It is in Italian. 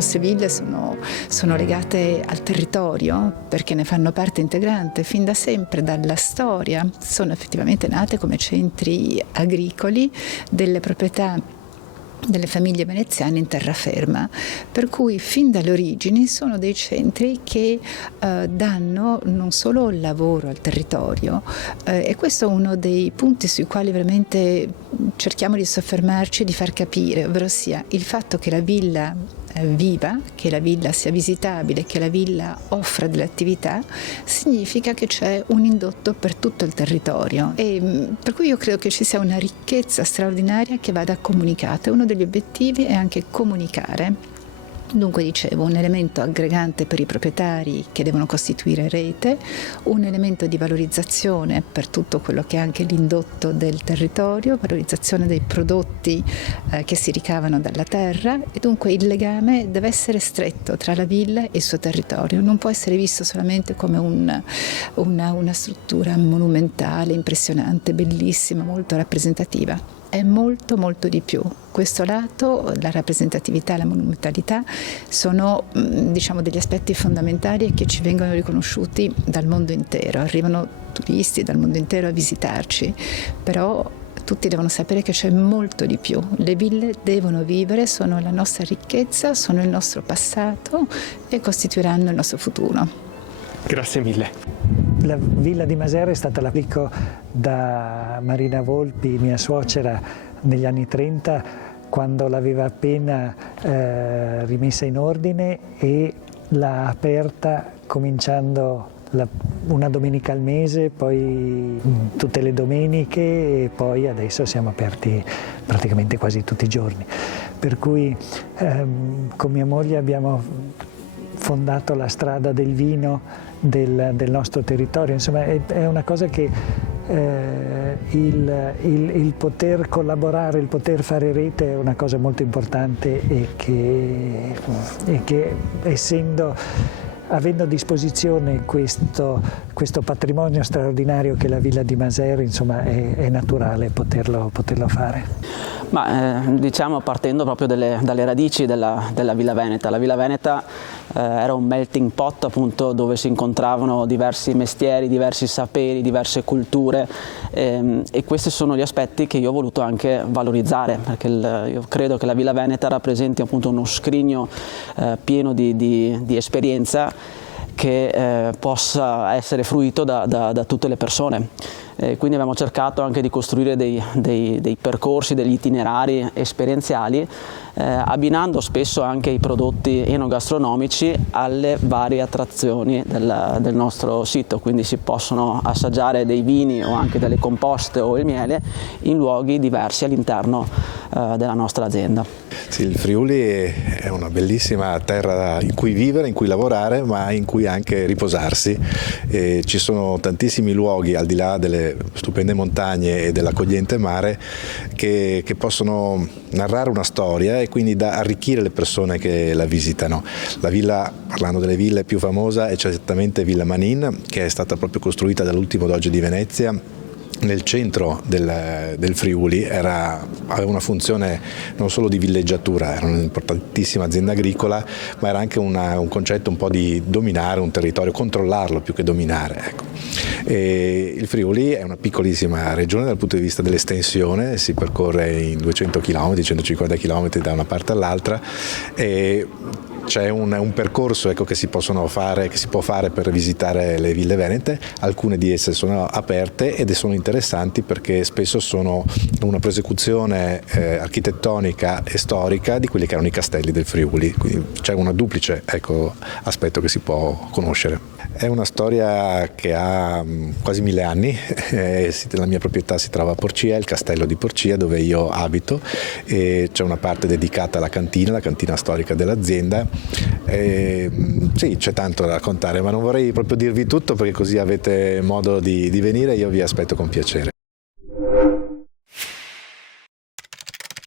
nostre ville sono legate al territorio perché ne fanno parte integrante fin da sempre, dalla storia. Sono effettivamente nate come centri agricoli delle proprietà delle famiglie veneziane in terraferma, per cui fin dalle origini sono dei centri che danno non solo lavoro al territorio, e questo è uno dei punti sui quali veramente cerchiamo di soffermarci e di far capire, ovvero sia il fatto che la villa viva, che la villa sia visitabile, che la villa offra delle attività, significa che c'è un indotto per tutto il territorio, e per cui io credo che ci sia una ricchezza straordinaria che vada comunicata. Uno degli obiettivi è anche comunicare. Dunque, dicevo, un elemento aggregante per i proprietari che devono costituire rete, un elemento di valorizzazione per tutto quello che è anche l'indotto del territorio, valorizzazione dei prodotti che si ricavano dalla terra, e dunque il legame deve essere stretto tra la villa e il suo territorio, non può essere visto solamente come una struttura monumentale, impressionante, bellissima, molto rappresentativa. È molto molto di più. Questo lato, la rappresentatività, la monumentalità, sono degli aspetti fondamentali che ci vengono riconosciuti dal mondo intero. Arrivano turisti dal mondo intero a visitarci, però tutti devono sapere che c'è molto di più. Le ville devono vivere, sono la nostra ricchezza, sono il nostro passato e costituiranno il nostro futuro. Grazie mille. La villa di Masera è stata l'applico da Marina Volpi, mia suocera, negli anni 30, quando l'aveva appena rimessa in ordine, e l'ha aperta cominciando una domenica al mese, poi tutte le domeniche, e poi adesso siamo aperti praticamente quasi tutti i giorni. Per cui con mia moglie abbiamo fondato la strada del vino del nostro territorio. Insomma, è una cosa che il poter collaborare, il poter fare rete è una cosa molto importante, e che avendo a disposizione questo patrimonio straordinario che è la villa di Masera, insomma, è naturale poterlo fare. Ma diciamo, partendo proprio dalle radici della Villa Veneta. La Villa Veneta era un melting pot, appunto, dove si incontravano diversi mestieri, diversi saperi, diverse culture, e questi sono gli aspetti che io ho voluto anche valorizzare, perché io credo che la Villa Veneta rappresenti appunto uno scrigno pieno di esperienza che possa essere fruito da tutte le persone. Quindi abbiamo cercato anche di costruire dei percorsi, degli itinerari esperienziali, abbinando spesso anche i prodotti enogastronomici alle varie attrazioni del nostro sito. Quindi si possono assaggiare dei vini o anche delle composte o il miele in luoghi diversi all'interno della nostra azienda. Sì, il Friuli è una bellissima terra in cui vivere, in cui lavorare, ma in cui anche riposarsi. Ci sono tantissimi luoghi, al di là delle stupende montagne e dell'accogliente mare, che possono narrare una storia e quindi da arricchire le persone che la visitano. La villa, parlando delle ville, più famosa è certamente Villa Manin, che è stata proprio costruita dall'ultimo doge di Venezia nel centro del Friuli. Aveva una funzione non solo di villeggiatura, era un'importantissima azienda agricola, ma era anche un concetto un po' di dominare un territorio, controllarlo più che dominare. Ecco. E il Friuli è una piccolissima regione dal punto di vista dell'estensione, si percorre in 200 km, 150 km da una parte all'altra, e c'è un percorso, ecco, che si può fare per visitare le ville venete. Alcune di esse sono aperte ed sono interessanti perché spesso sono una prosecuzione architettonica e storica di quelli che erano i castelli del Friuli, quindi c'è un duplice, ecco, aspetto che si può conoscere. È una storia che ha quasi 1000 anni, la mia proprietà si trova a Porcia, il castello di Porcia dove io abito, e c'è una parte dedicata alla cantina, la cantina storica dell'azienda. Sì, c'è tanto da raccontare, ma non vorrei proprio dirvi tutto perché così avete modo di venire. Io vi aspetto con piacere.